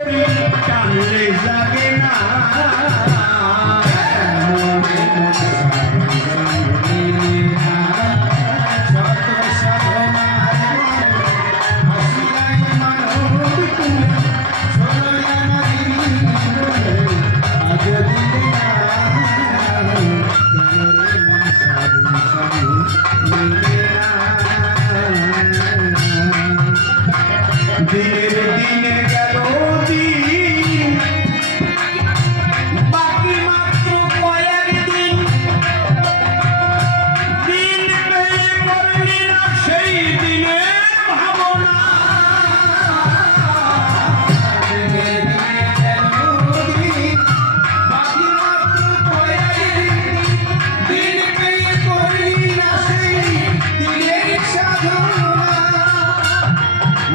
টানলে লাগে না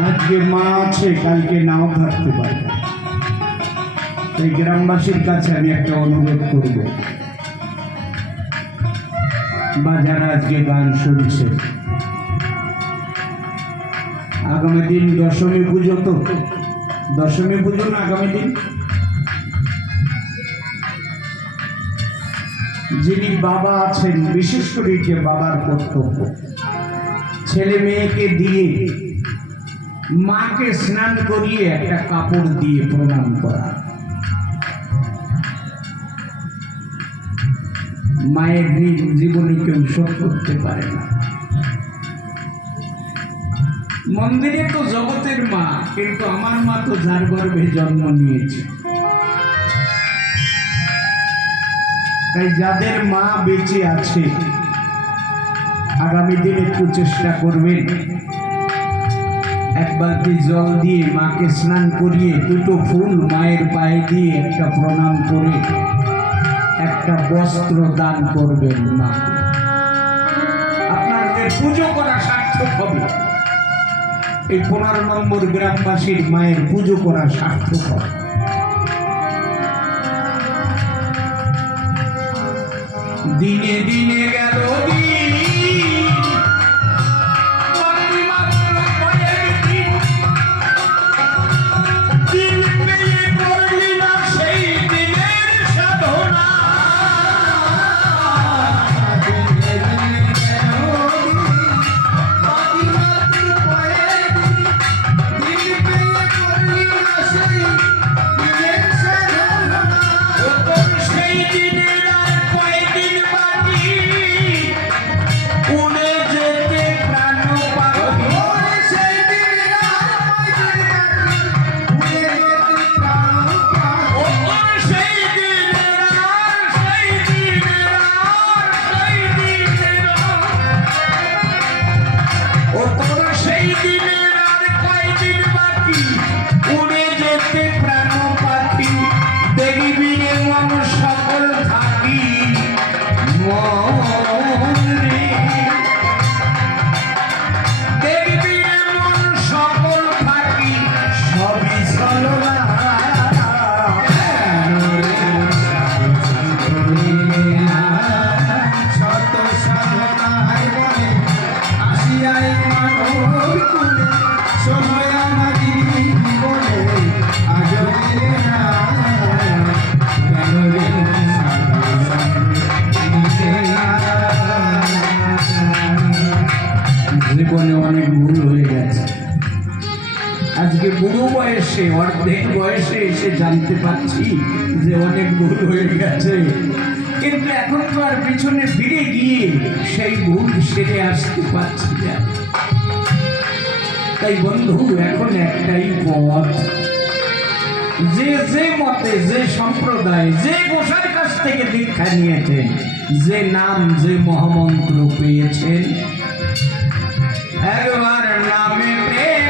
আজকে মা আছে কালকে নাও থাকতে পারে। এই গ্রামবাসীর কাছে আমি একটা অনুরোধ করব, বা যারা আজকে গান শুনছে, আগামী দিন দশমী পুজো, তো দশমী পুজো না আগামী দিন, যিনি বাবা আছেন, বিশেষ করে যে বাবার কর্তব্য ছেলে মেয়েকে দিয়ে মাকে স্নান করিয়ে একটা কাপড় দিয়ে প্রণাম করা। মায়ের জীবনে কেউ শোধ করতে পারে না। মন্দিরে তো জগতের মা, কিন্তু আমার মা তো যার গর্ভে জন্ম নিয়েছে। তাই যাদের মা বেঁচে আছে আগামী দিন একটু চেষ্টা করবেন, এক বালতি জল দিয়ে মাকে স্নান করিয়ে দুটো ফুল মায়ের পায়ে দিয়ে একটা প্রণাম করে একটা বস্ত্র দান করবেন। মা আপনাদের পুজো করা সার্থক হবে। এই 15 নম্বর গ্রামবাসীর মায়ের পুজো করা সার্থক হবে। দিনে দিনে গেল জীবনে অনেক ভুল হয়ে গেছে। আজকে বুড়ো বয়সে, অর্ধেক বয়সে এসে জানতে পারছি যে অনেক ভুল হয়ে গেছে, কিন্তু এখন তো আর পিছনে ফিরে গিয়ে সেই ভুল সেরে আসতে পারছি না। তাই বন্ধু, এখন একটাই পথ, যে যে মতে, যে সম্প্রদায়, যে গোসার কাছ থেকে দীক্ষা নিয়েছেন, যে নাম, যে মহামন্ত্র পেয়েছেন, একবার নামে প্রেম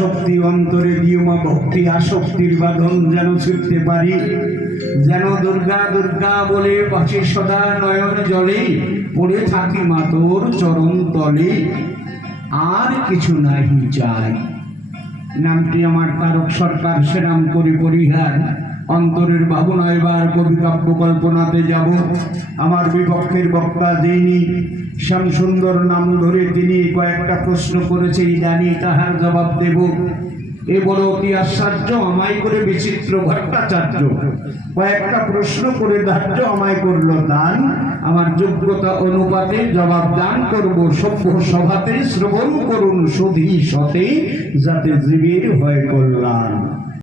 শক্তি অন্তরে দিও মা ভক্তি আসক্তির বাঁধন যেন ছুটতে পারি, যেন দুর্গা দুর্গা বলে পাশে সদা নয়ন জলে পড়ে থাকি মা তোর চরণ তলে, আর কিছু নাহি চাই। নামটি আমার তারক সরকার, সেরাম করি পরিহার। অন্তরের ভাবনা এবার কবি কাব্য কল্পনাতে যাব। আমার বিপক্ষের বক্তা যিনি শ্যাম সুন্দর নাম ধরে তিনি কয়েকটা প্রশ্ন করেছে, জানি তাহার জবাব দেব। এ বড় অতি আশ্চর্য, আমায় করে বিচিত্র ভট্টাচার্য কয়েকটা প্রশ্ন করে ধার্য আমায় করলো দান। আমার যোগ্যতা অনুপাতে জবাব দান করব, সভ্য সভাতে শ্রবণ করুন সুধী সতে, যাতে জীবের হয় কল্যাণ।